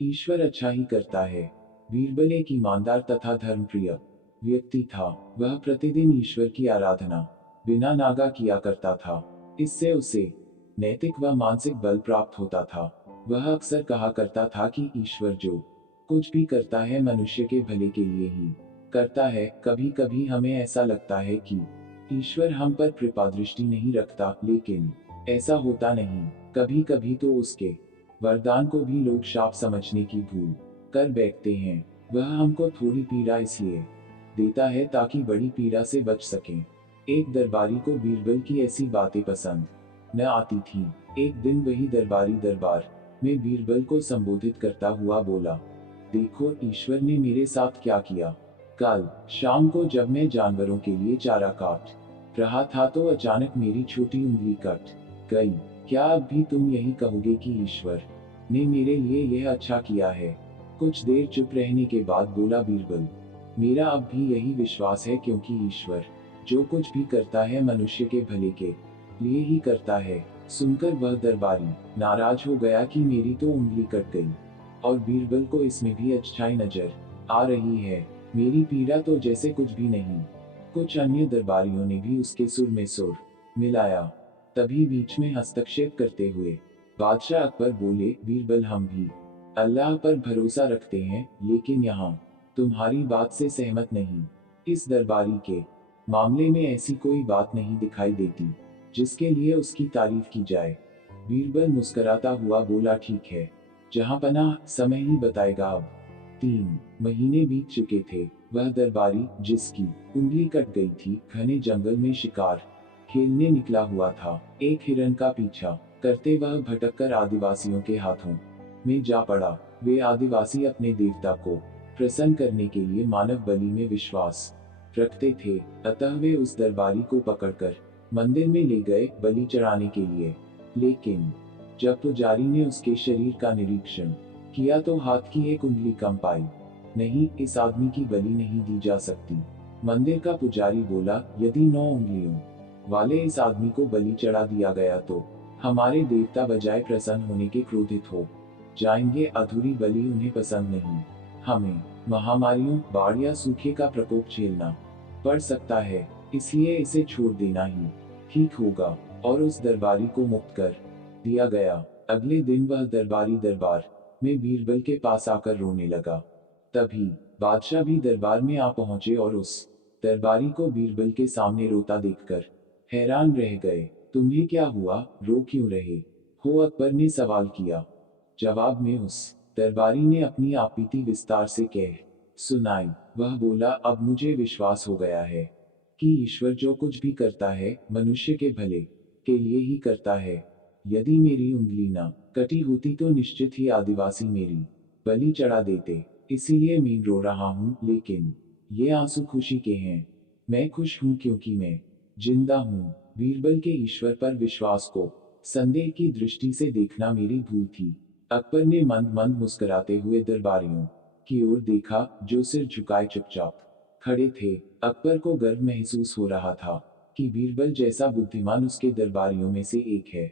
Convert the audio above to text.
ईश्वर अच्छा ही करता है। बीरबल एक ईमानदार तथा धर्मप्रिय व्यक्ति था। वह प्रतिदिन ईश्वर की आराधना बिना नागा किया करता था। इससे उसे नैतिक व मानसिक बल प्राप्त होता था। वह अक्सर कहा करता था कि ईश्वर जो कुछ भी करता है मनुष्य के भले के लिए ही करता है। कभी कभी हमें ऐसा लगता है कि ईश्वर हम पर कृपा दृष्टि नहीं रखता, लेकिन ऐसा होता नहीं। कभी कभी तो उसके वरदान को भी लोग शाप समझने की भूल कर बैठते हैं। वह हमको थोड़ी पीड़ा इसलिए देता है ताकि बड़ी पीड़ा से बच सकें। एक दरबारी को बीरबल की ऐसी बातें पसंद न आती थीं। एक दिन वही दरबारी दरबार में बीरबल को संबोधित करता हुआ बोला, देखो ईश्वर ने मेरे साथ क्या किया। कल शाम को जब मैं जानवरों के लिए चारा काट रहा था तो अचानक मेरी छोटी उंगली कट गई। क्या अब भी तुम यही कहोगे कि ईश्वर ने मेरे लिए यह अच्छा किया है? कुछ देर चुप रहने के बाद बोला बीरबल, मेरा अब भी यही विश्वास है, क्योंकि ईश्वर जो कुछ भी करता है मनुष्य के भले के लिए ही करता है। सुनकर वह दरबारी नाराज हो गया कि मेरी तो उंगली कट गई और बीरबल को इसमें भी अच्छाई नजर आ रही है। मेरी पीड़ा तो जैसे कुछ भी नहीं। कुछ अन्य दरबारियों ने भी उसके सुर में सुर मिलाया। तभी बीच में हस्तक्षेप करते हुए बादशाह अकबर बोले, बीरबल हम भी अल्लाह पर भरोसा रखते हैं, लेकिन यहाँ तुम्हारी बात से सहमत नहीं। इस दरबारी के मामले में ऐसी कोई बात नहीं दिखाई देती जिसके लिए उसकी तारीफ की जाए। बीरबल मुस्कुराता हुआ बोला, ठीक है जहां पनाह, समय ही बताएगा। अब 3 महीने बीत चुके थे। वह दरबारी जिसकी उंगली कट गई थी घने जंगल में शिकार खेलने निकला हुआ था। एक हिरण का पीछा करते वह भटककर आदिवासियों के हाथों में जा पड़ा। वे आदिवासी अपने देवता को प्रसन्न करने के लिए मानव बलि में विश्वास रखते थे, अतः वे उस दरबारी को पकड़कर मंदिर में ले गए बलि चढ़ाने के लिए। लेकिन जब पुजारी ने उसके शरीर का निरीक्षण किया तो हाथ की एक उंगली कम पाई। नहीं, इस आदमी की बलि नहीं दी जा सकती। मंदिर का पुजारी बोला, यदि 9 उंगलियों वाले इस आदमी को बलि चढ़ा दिया गया तो हमारे देवता बजाय प्रसन्न होने के क्रोधित हो जाएंगे। अधूरी बलि उन्हें पसंद नहीं। हमें महामारियों, बाढ़ या सूखे का प्रकोप झेलना पड़ सकता है, इसलिए इसे छोड़ देना ही ठीक होगा। और उस दरबारी को मुक्त कर दिया गया। अगले दिन वह दरबारी दरबार में बीरबल के पास आकर रोने लगा। तभी बादशाह भी दरबार में आ पहुंचे और उस दरबारी को बीरबल के सामने रोता देखकर हैरान रह गए। तुम्हें क्या हुआ, रो क्यों रहे हो? अकबर ने सवाल किया। जवाब में उस दरबारी ने अपनी आपबीती विस्तार से कह सुनाई। वह बोला, अब मुझे विश्वास हो गया है कि ईश्वर जो कुछ भी करता है मनुष्य के भले के लिए ही करता है। यदि मेरी उंगली न कटी होती तो निश्चित ही आदिवासी मेरी बलि चढ़ा देते। इसीलिए मैं रो रहा हूँ, लेकिन ये आंसू खुशी के हैं। मैं खुश हूँ क्योंकि मैं जिंदा हूँ। बीरबल के ईश्वर पर विश्वास को संदेह की दृष्टि से देखना मेरी भूल थी। अकबर ने मंद मंद मुस्कुराते हुए दरबारियों की ओर देखा, जो सिर झुकाए चुपचाप खड़े थे। अकबर को गर्व महसूस हो रहा था कि बीरबल जैसा बुद्धिमान उसके दरबारियों में से एक है।